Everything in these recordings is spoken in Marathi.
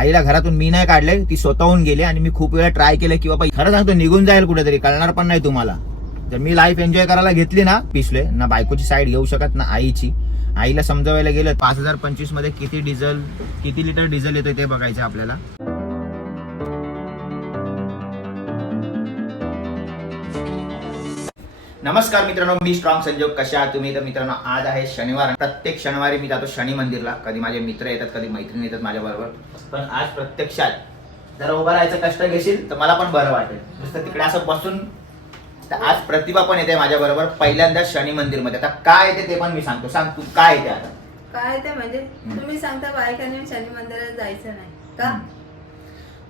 आईला घरातून मी नाही काढले ती स्वतःहून गेले आणि मी खूप वेळा ट्राय केलं की बाबा खरं सांगतो निघून जाईल कुठेतरी कळणार पण नाही तुम्हाला. जर मी लाईफ एन्जॉय करायला घेतली ना पिसले ना बायकोची साईड घेऊ शकत ना आईची. आईला समजावायला गेलं पाच हजार पंचवीसमध्ये किती डिझेल किती लिटर डिझेल येतोय ते बघायचं आपल्याला. नमस्कार मित्रांनो मी स्ट्रॉंग संजोग. कशा आहात तुम्ही? तर मित्रांनो आज आहे शनिवार. प्रत्येक शनिवारी मी जातो शनी मंदिरला. कधी माझे मित्र येतात कधी मैत्रिणी येतात माझ्या बरोबर पण आज प्रत्यक्षात जर उभं राहायचं कष्ट घेशील तर मला पण बरं वाटेल. नुसतं तिकडे असं बसून. तर आज प्रतिभा पण येते माझ्या बरोबर पहिल्यांदा शनी मंदिरमध्ये. आता काय येते ते पण मी सांगतो. सांग तू काय येते आता? काय ते म्हणजे? तुम्ही सांगता बायकांनी शनी मंदिरात जायचं नाही. का?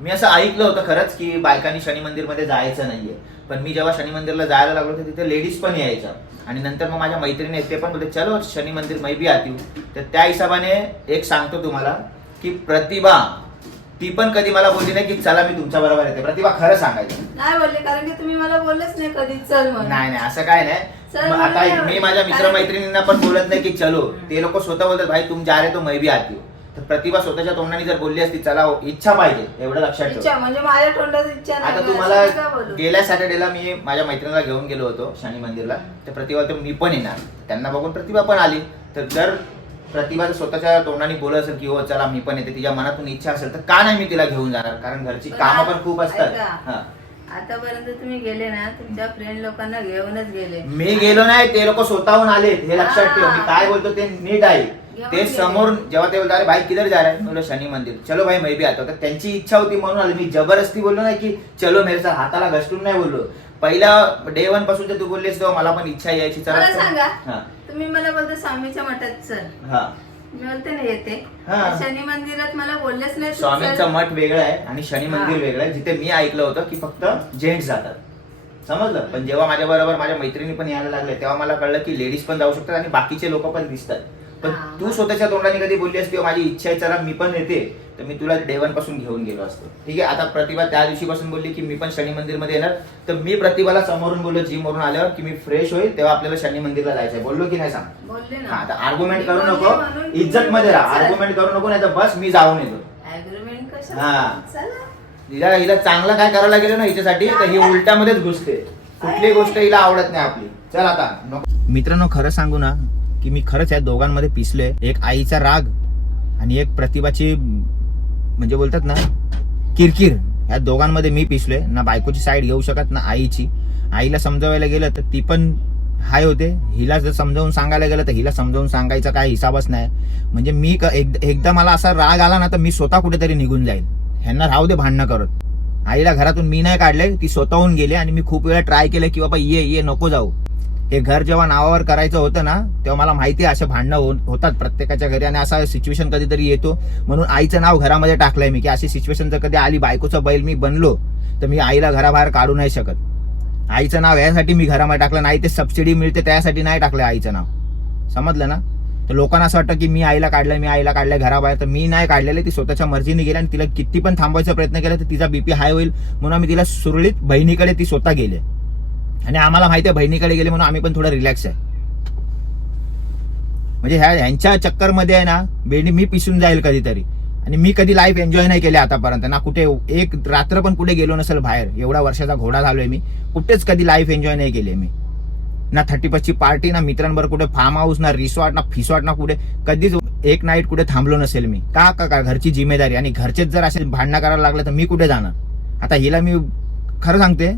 मी असं ऐकलं होतं खरंच की बायकांनी शनी मंदिरमध्ये जायचं नाहीये. पण मी जेव्हा शनी मंदिरला जायला लागलो तर तिथे लेडीज पण यायच्या. आणि नंतर मग माझ्या मैत्रिणी ते पण बोलते चलो शनी मंदिर मै बी आती. हूँ." तर त्या हिशोबाने एक सांगतो तुम्हाला की प्रतिभा ती पण कधी मला बोलली नाही की चला मी तुमच्या बरोबर येते. प्रतिभा खरं सांगायचं. नाही बोलले कारण की तुम्ही मला बोललेच नाही कधी चल म्हणून. नाही नाही असं काय नाही. चल मग आता मी माझ्या कारण- मित्रमैत्रिणींना पण बोलत नाही की चलो. ते लोक स्वतः बोलतात भाई तुम जा रहे तो मै बी आती हूँ." तर प्रतिभा स्वतःच्या तोंडाने जर बोलली असती चला हो, इच्छा पाहिजे एवढं लक्षात ठेव. इच्छा म्हणजे माझ्या तोंडात इच्छा आता तुम्हाला असं का बोलू? गेल्या सॅटर्डेला मी माझ्या मैत्रिणीला घेऊन गेलो होतो शनी मंदिरला. तर प्रतिभा तर मी पण येणार. त्यांना बघून प्रतिभा पण आली. तर जर प्रतिभा जर स्वतःच्या तोंडाने बोलत असेल की हो चला मी पण येते तिच्या मनातून इच्छा असेल तर का नाही मी तिला घेऊन जाणार? कारण घरची पण कामं पण खूप असतात. ऐका. हा. आतापर्यंत तुम्ही गेले ना तुमच्या फ्रेंड लोकांना घेऊनच गेले. मी गेलो नाही ते लोक स्वतःहून आले हे लक्षात ठेव. मी. काय बोलतो ते नीट आहे ते. समोर जेव्हा ते बोलतात अरे भाई किधर जा रहा है? बोलो शनी मंदिर. चलो भाई मैं भी आता हूं." तर त्यांची इच्छा होती म्हणून आले. मी जबरदस्ती बोललो नाही की चलो मेरे साथ हाताला घसटून नाही बोललो. पहिला डे वनपासून तू बोललीस तेव्हा मला पण इच्छा यायची. चला मला सांगा हा. तुम्ही मला बोलता स्वामीच्या मठात चल हा. मी बोलते ना येते. हा. शनी मंदिरात मला बोललेच नाही तू स्वामींचा. मठ वेगळा आहे आणि शनी मंदिर हा. वेगळं आहे. जिथे मी ऐकलं होतं की फक्त जेंट्स जातात. समजलं? पण जेव्हा माझ्या बरोबर माझ्या मैत्रिणी पण यायला लागले तेव्हा मला कळलं की लेडीज पण जाऊ शकतात आणि बाकीचे लोक पण दिसतात. पण. तू स्वतःच्या तोंडाने कधी बोलली असती "हो, माझी इच्छा आहे चला मी पण येते. तर मी तुला डेवनपासून घेऊन गेलो असतो. ठीक आहे? आता प्रतिभा त्या दिवशी पासून बोलली की मी पण शनी मंदिरमध्ये येणार. तर मी प्रतिभाला समोरून बोललो जिम वरून आल्यावर की मी फ्रेश होईल तेव्हा आपल्याला शनी मंदिरला जायचंय बोललो की नाही सांग? हा, आता आर्ग्युमेंट करू नको. इज्जत मध्ये राहा. आर्ग्युमेंट करू नको नाही तर बस मी जाऊन येतो. हा. हिला हिला चांगलं काय करायला गेलं ना हिच्यासाठी? तर ही उलट्यामध्येच घुसते. कुठली गोष्ट हिला आवडत नाही आपली. चल आता. मित्रांनो खरं सांगू ना की मी खरंच या दोघांमध्ये पिसलोय. एक आईचा राग आणि एक प्रतिभाची म्हणजे बोलतात ना किरकिर. या दोघांमध्ये मी पिसलोय. ना बायकोची साईड घेऊ शकत ना आईची. आईला समजावायला गेलं तर ती पण हाय होते. हिला जर समजावून सांगायला गेलं तर हिला समजावून सांगायचा काय हिसाबच नाही. म्हणजे मी क- एकदा एकदा मला असा राग आला ना तर मी स्वतः कुठेतरी निघून जाईल. ह्यांना राहू दे भांडणं करत. आईला घरातून मी नाही काढले ती स्वतःहून गेले आणि मी खूप वेळा ट्राय केलं की बाबा ये ये नको जाऊ. हे घर जेव्हा नावावर करायचं होतं ना तेव्हा मला माहिती आहे असे भांडणं हो- होतात प्रत्येकाच्या घरी आणि असा सिच्युएशन कधीतरी येतो. म्हणून आईचं नाव घरामध्ये टाकलंय मी की अशी सिच्युएशन जर कधी आली बायकोचा बैल मी बनलो तर मी आईला घराबाहेर काढू नाही शकत. आईचं नाव यासाठी मी घरामध्ये टाकलं नाही ते सबसिडी मिळते त्यासाठी नाही टाकलं आईचं नाव. समजलं ना? तर लोकांना असं वाटतं की मी आईला काढलंय मी आईला काढलंय घराबाहेर तर मी नाही काढलेलं ती स्वतःच्या मर्जीने गेली आणि तिला किती पण थांबवायचा प्रयत्न केला तर तिचा बीपी हाय होईल. म्हणून आम्ही तिला सुरळीत बहिणीकडे ती स्वतः गेले. आणि आम्हाला माहिती आहे बहिणीकडे गेले म्हणून आम्ही पण थोडं रिलॅक्स आहे. म्हणजे ह्या ह्यांच्या चक्करमध्ये आहे ना बेडी मी पिसून जाईल कधीतरी. आणि मी कधी लाईफ एन्जॉय नाही केली आतापर्यंत. ना कुठे एक रात्र पण कुठे गेलो नसेल बाहेर. एवढा वर्षाचा घोडा झालोय मी. कुठेच कधी लाईफ एन्जॉय नाही केली मी. ना थर्टी फर्स्टची पार्टी ना मित्रांबरोबर कुठे फार्म हाऊस ना रिसॉर्ट ना फिसॉर्ट ना कुठे कधीच एक नाईट कुठे थांबलो नसेल मी. का का का घरची जिम्मेदारी. आणि घरचेच जर असे भांडणं करायला लागलं तर मी कुठे जाणार? आता हिला मी खरं सांगते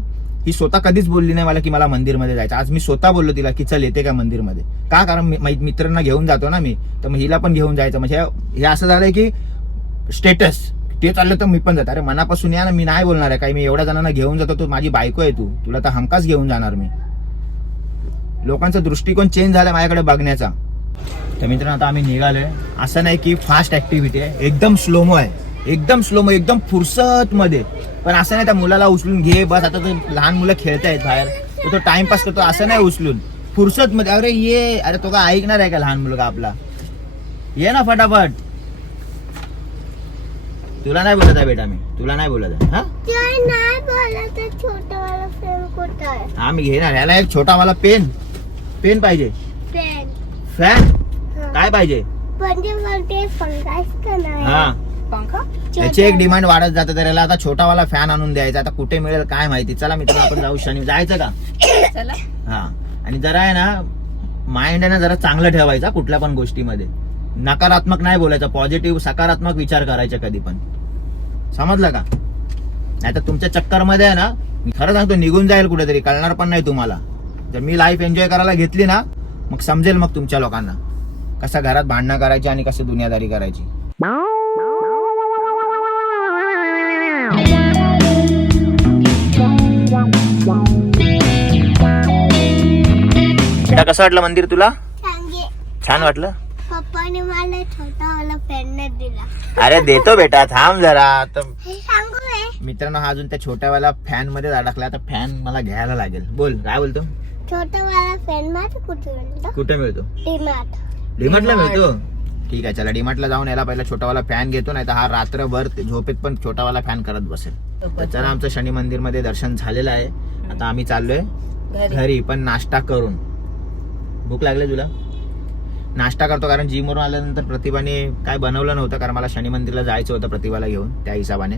ही स्वतः कधीच बोलली नाही मला की मला मंदिरमध्ये जायचं. आज मी स्वतः बोललो तिला की चल येते का मंदिरमध्ये? का? कारण मै- मित्रांना घेऊन जातो ना मी. तर मग हिला पण घेऊन जायचं. म्हणजे हे असं झालंय की स्टेटस ते चाललं तर मी पण जातो. अरे मनापासून या ना मी नाही बोलणार आहे. काही मी एवढ्या जणांना घेऊन जातो तू माझी बायको आहे तू. तुला तर हमकाच घेऊन जाणार मी. लोकांचा दृष्टिकोन चेंज झाला माझ्याकडे बघण्याचा. तर मित्रांनो आता आम्ही निघालोय. असं नाही की फास्ट ऍक्टिव्हिटी आहे. एकदम स्लोमो आहे. एकदम स्लोमो एकदम फुरसत मध्ये पण असं नाही त्या मुलाला उचलून घे बस. आता तो लहान मुलं खेळतायत बाहेर. तर तो टाइमपास करतो असं नाही उचलून. फुरसत मध्ये अरे ये. अरे तो का ऐकणार आहे का लहान मुलगा आपला? ये ना फटाफट. तुला नाही बोलत आहे बेटा मी. तुला नाही बोलत आहे हा? हा मी घेणार. याला एक छोटा वाला पेन पेन पाहिजे फॅन काय पाहिजे? हा. पंखा? त्याची एक डिमांड वाढत जाते तर याला आता छोटावाला फॅन आणून द्यायचा. आता कुठे मिळेल काय माहिती? चला मित्र आपण जाऊ शनी जायचं का? चला. हा. आणि जरा आहे ना माइंड आहे ना जरा चांगलं ठेवायचा कुठल्या पण गोष्टीमध्ये. नकारात्मक नाही बोलायचं पॉझिटिव्ह सकारात्मक विचार करायचे कधी पण. समजलं का? नाही तर तुमच्या चक्करमध्ये आहे ना मी खरं सांगतो निघून जाईल कुठेतरी कळणार पण नाही तुम्हाला. जर मी लाईफ एन्जॉय करायला घेतली ना मग समजेल मग तुमच्या लोकांना. कसं घरात भांडणं करायची आणि कसं दुनियादारी करायची. बेटा कसं वाटलं मंदिर तुला? छान वाटलं? पप्पाने मला छोटा वाला पेन दिला. अरे देतो बेटा थांब जरा. तर हे मित्रांनो हा अजून त्या छोट्यावाला फॅनमध्ये अडकला. आता फॅन मला घ्यायला लागेल. बोल काय बोलतो? छोटा वाला पेन माझं कुठे मिळतो? कुठे मिळतो? डिमार्ट. डीमार्टला मिळतो? ठीक आहे चला डीमार्टला जाऊन याला पहिला छोटावाला फॅन घेतो नाही तर हा रात्रभर ते झोपेत पण छोटावाला फॅन करत बसेल. तर चला आमचं शनी मंदिरमध्ये दर्शन झालेलं आहे. आता आम्ही चाललोय घरी. घरी पण नाश्ता करून. भूक लागली तुला? नाश्ता करतो कारण जिमवरून आल्यानंतर प्रतिभाने काय बनवलं नव्हतं कारण मला शनी मंदिरला जायचं होतं प्रतिभाला घेऊन त्या हिशोबाने.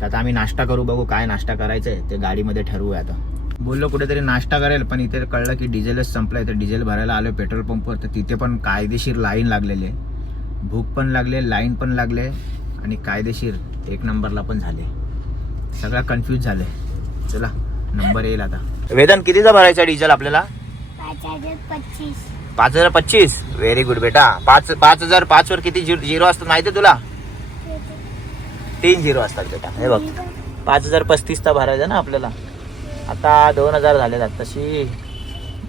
तर आता आम्ही नाश्ता करू बघू काय नाश्ता करायचं आहे ते गाडीमध्ये ठरवूया आता. बोललो कुठेतरी नाश्ता करेल पण इथे कळलं की डिझेलच संपलंय. तर डिझेल भरायला आलो पेट्रोल पंपवर तर तिथे पण कायदेशीर लाईन लागलेली. आहे भूक पण लागले लाईन पण लागले आणि कायदेशीर एक नंबरला पण झाले. सगळा कन्फ्यूज झाले चला नंबर येईल आता. वेदन कितीचा भरायचा डिझेल आपल्याला? पाच हजार पच्चीस? व्हेरी गुड बेटा. पाच पाच हजार पाच वर किती झिरो असतात माहिती तुला? तीन झिरो असतात बेटा. हे बघ. पाच हजार पस्तीसचा भरायचा ना आपल्याला. आता दोन हजार झाले तशी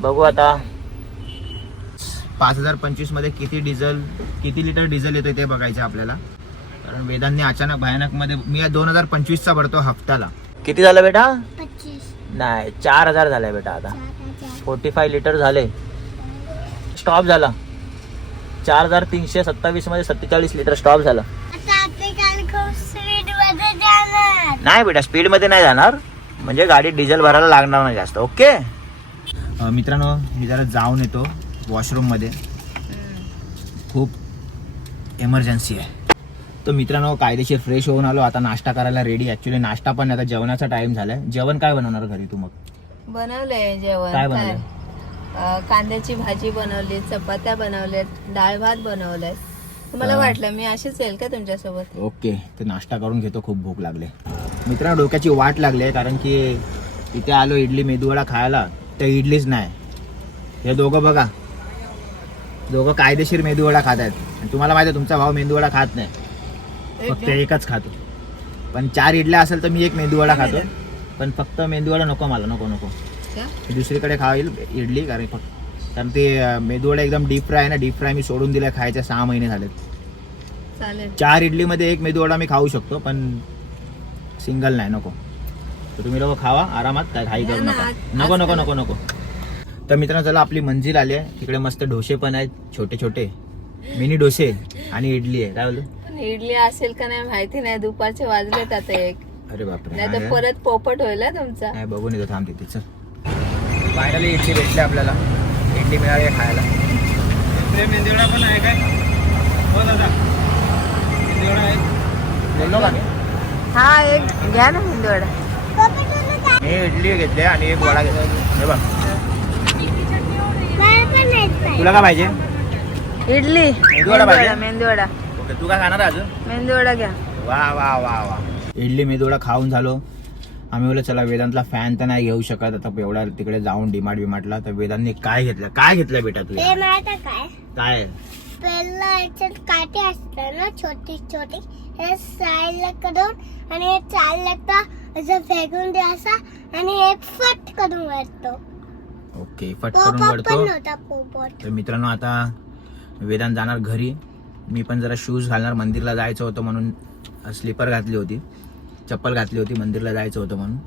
बघू आता. पाच हजार पंचवीसमध्ये किती डिझेल किती लिटर डिझेल येतोय ते बघायचं आपल्याला. कारण वेदांनी अचानक भयानकमध्ये मी दोन हजार पंचवीसचा भरतो हप्त्याला. किती झालं बेटा? नाही चार हजार झालाय बेटा आता. फोर्टी फाय लिटर झाले. स्टॉप झाला. चार हजार तीनशे सत्तावीसमध्ये सत्तेचाळीस लिटर स्टॉप झाला. आता आपल्याला खूप स्पीडमध्ये जाणार. नाही बेटा स्पीडमध्ये नाही जाणार. म्हणजे गाडी डिझेल भरायला लागणार नाही जास्त ओके? मित्रांनो मी जरा जाऊन येतो वॉशरूममध्ये. खूप एमर्जन्सी आहे. तर मित्रांनो कायदेशीर फ्रेश होऊन आलो. आता नाश्ता करायला रेडी ऍक्च्युली नाश्ता पण आता जेवणाचा टाइम झालाय. जेवण काय बनवणार घरी तू मग? बनवलंय जेवण. काय बनवलंय? अं, कांद्याची भाजी बनवली चपात्या बनवल्यात डाळ भात बनवलाय तुम्हाला हा. वाटलं मी अशीच येईल का तुमच्यासोबत? ओके ते नाश्ता करून घेतो खूप भूक लागले. मित्रांनो डोक्याची वाट लागली आहे कारण की इथे आलो इडली मेदूवडा खायला तर इडलीच नाही. हे दोघं बघा. दोघं कायदेशीर मेदूवडा खात आहेत. आणि तुम्हाला माहिती आहे तुमचा भाऊ मेंदूवडा खात नाही. फक्त एकच खातो. पण चार इडल्या असेल तर मी एक मेंदूवडा खातो. पण फक्त मेंदूवडा नको मला नको नको. दुसरीकडे खाईल इडली कारण फक्त कारण ते मेदूवडा एकदम डीप फ्राय आहे ना डीप फ्राय मी सोडून दिलाय खायचे सहा महिने झालेत. चार इडलीमध्ये एक मेदूवडा मी खाऊ शकतो पण सिंगल नाही नको. तर तुम्ही लोक खावा आरामात काय घाई करू नका. नको नको नको नको. तर मित्रांनो चला आपली मंजिल आली आहे. तिकडे मस्त डोसे पण आहेत छोटे छोटे. मिनी डोसे आणि इडली आहे. काय बोलतो पण इडली असेल का नाही माहिती नाही दुपारचे वाजलेत आता एक. अरे बापरे. नाही तर? परत पोपट होईल तुमचा. नाही बघून येतो थांब तिथे चल. फायनली इडली भेटली आपल्याला. इडली मिळाली खायला. मेंदिवडा पण आहे काय? हो दादा. मेंदिवडा आहे. बोललो का मी? हा एक घ्या ना काय मी इडली घेतली आणि एक वडा घेतला. हे बघ. तुला काय पाहिजे? इडली. मेंदूवडा पाहिजे? मेंदूवडा ओके तू काय खाणार अजून? मेंदूवडा घ्या. वा वा वा वा. इडली मेदूवडा खाऊन झालो. आम्ही बोललो चला वेदांतला फॅन तर नाही घेऊ शकत. आता एवढा तिकडे जाऊन डिमार्ट बिमार्टला तर वेदांतने काय घेतलं? काय घेतलं बेटा तू ते माहिती काय? काय? पहिला याच्यात काटे असतात ना छोटी छोटी. हे साईडला करून आणि हे चाललं तर असं फेकून आणि हे फट करून ओके फट करून पोपट वळतो. पण नव्हता पोपट तर मित्रांनो आता वेदांत जाणार घरी. मी पण जरा शूज घालणार. मंदिरला जायचं होतं म्हणून स्लीपर घातली होती. चप्पल घातली होती मंदिरला जायचं होतं म्हणून.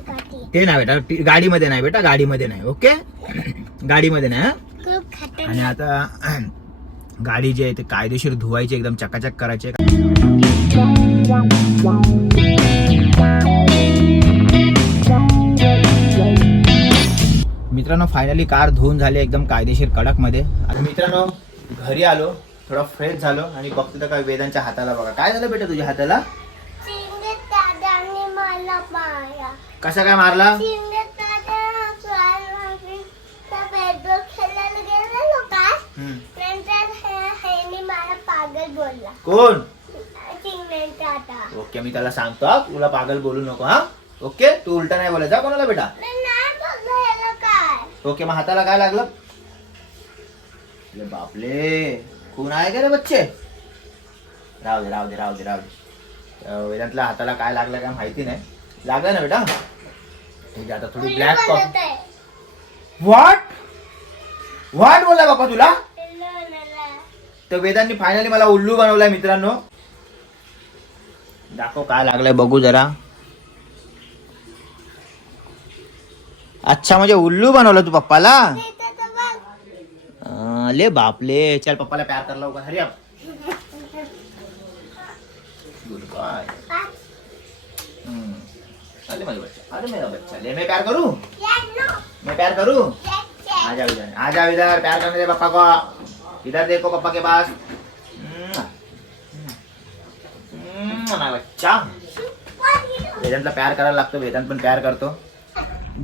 काठी ते. नाही बेटा गाडीमध्ये नाही बेटा गाडीमध्ये नाही ओके? गाडीमध्ये नाही हं? आणि आता गाडी जी आहे ते कायदेशीर धुवायची एकदम चकाचक करायचे. मित्रांनो फायनली कार धुवून झाली एकदम कायदेशीर कडकमध्ये मित्रांनो घरी आलो. थोडा फ्रेश झालो आणि बघतो तर काय वेदांच्या हाताला बघा. काय झालं बेटा तुझ्या हाताला? कसा काय मारला? कोण? ओके मी त्याला सांगतो तुला पागल बोलू नको हा. ओके तू उलट नाही बोलायचा कोणाला बेटा? ओके मग हाताला काय लागलं? बापले खून आहे का रे बच्चे? राहू दे राहू दे राहू दे राहू दे. वेदांतला हाताला काय लागलं काय माहिती नाही. लागलं ना बेटा? ठीक आहे आता थोडी ब्लॅक कॉफी. व्हॉट व्हॉट बोलला बाप्पा तुला. तर वेदांनी फायनली मला उल्लू बनवलाय मित्रांनो. दाखव काय लागलंय बघू जरा. अच्छा म्हणजे उल्लू बनवलं तू पप्पाला? बघ. अं, ले चल पप्पाला प्यार कर लवकर हरी अप गुड बाय पाच. अरे मेरा बच्चा अरे मेरा बच्चा ले मैं प्यार करूँ मैं प्यार करूँ. आ जाओ इधर आ जाओ इधर प्यार करने दे पापा को इधर देखो पापा के पास हम्म. हम्म, बच्चा वेदांतला प्यार करायला लागतो वेदांत पण प्यार करतो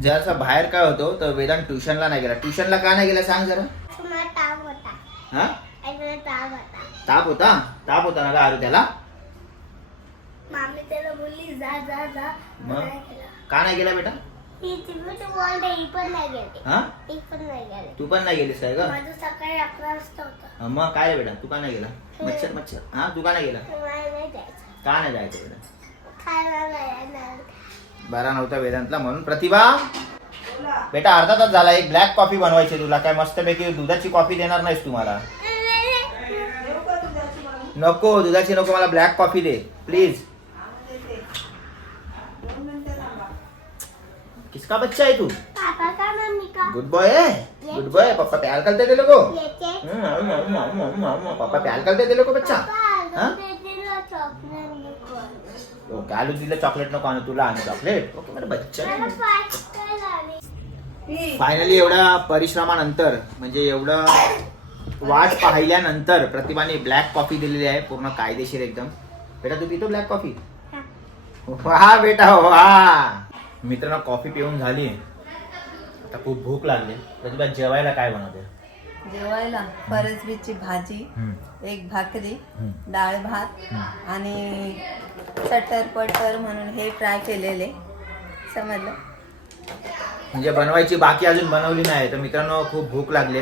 जरासा बाहेर काय होतो तर वेदांत ट्युशनला नाही गेला ट्युशनला का नाही गेला सांग जरा ताप होता. हा? ताप होता. ताप होता? ताप होता ना का आरू त्याला मामी त्याला बोलली जा जा जा. मग? नाही गेला. का नाही गेला बेटा? ही चिमणी तू बोलते ही पण नाही गेली. हा? ही पण नाही गेली. तू पण नाही गेलीस काय ग? माझं सकाळी अकरा वाजता होतं. हा, मग काय रे बेटा? तू का नाही गेला? मच्छर मच्छर. हा तू का नाही गेला? मला नाही जायचं. का नाही जायचं बेटा? खायला नाही बरा नव्हता वेदांतला म्हणून. प्रतिभा? बेटा अर्धा तास झाला एक ब्लॅक कॉफी बनवायची तुला. काय मस्तपैकी दुधाची कॉफी देणार नाहीस तुम्हाला. नको दुधाची नको मला ब्लॅक कॉफी दे. प्लीज किसका बच्चा है तू? पापा का मम्मी का? गुड बॉय है गुड बॉय पापा प्यार करते थे लोगो येते हम्म, हम्म, हम्म, हम्म, हम्म, हम्म, पापा प्यार करते थे लोगो बच्चा? हा? ओके आलू दिलं चॉकलेट नको आणू. तुला आणू चॉकलेट ओके बरं बच्चा. फायनली एवढ्या परिश्रमानंतर म्हणजे एवढं वाट पाहिल्यानंतर प्रतिभाने ब्लॅक कॉफी दिलेली आहे पूर्ण कायदेशीर एकदम. बेटा तू पितो ब्लॅक कॉफी हा. वा बेटा वा मित्रांनो कॉफी पिऊन झाली. आता खूप भूक लागली. प्रतिभा जेवायला काय बनवते? जेवायला फरसबीची भाजी एक भाकरी डाळ भात आणि चटर पटर म्हणून हे ट्राय केलेले. समजलं? म्हणजे बनवायची बाकी अजून बनवली नाही तर मित्रांनो खूप भूक लागली.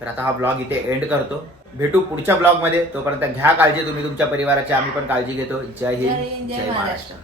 तर आता हा ब्लॉग इथे एंड करतो. भेटू पुढच्या ब्लॉगमध्ये. तोपर्यंत घ्या काळजी तुम्ही तुमच्या परिवाराची आम्ही पण काळजी घेतो. जय हिंद जय महाराष्ट्र.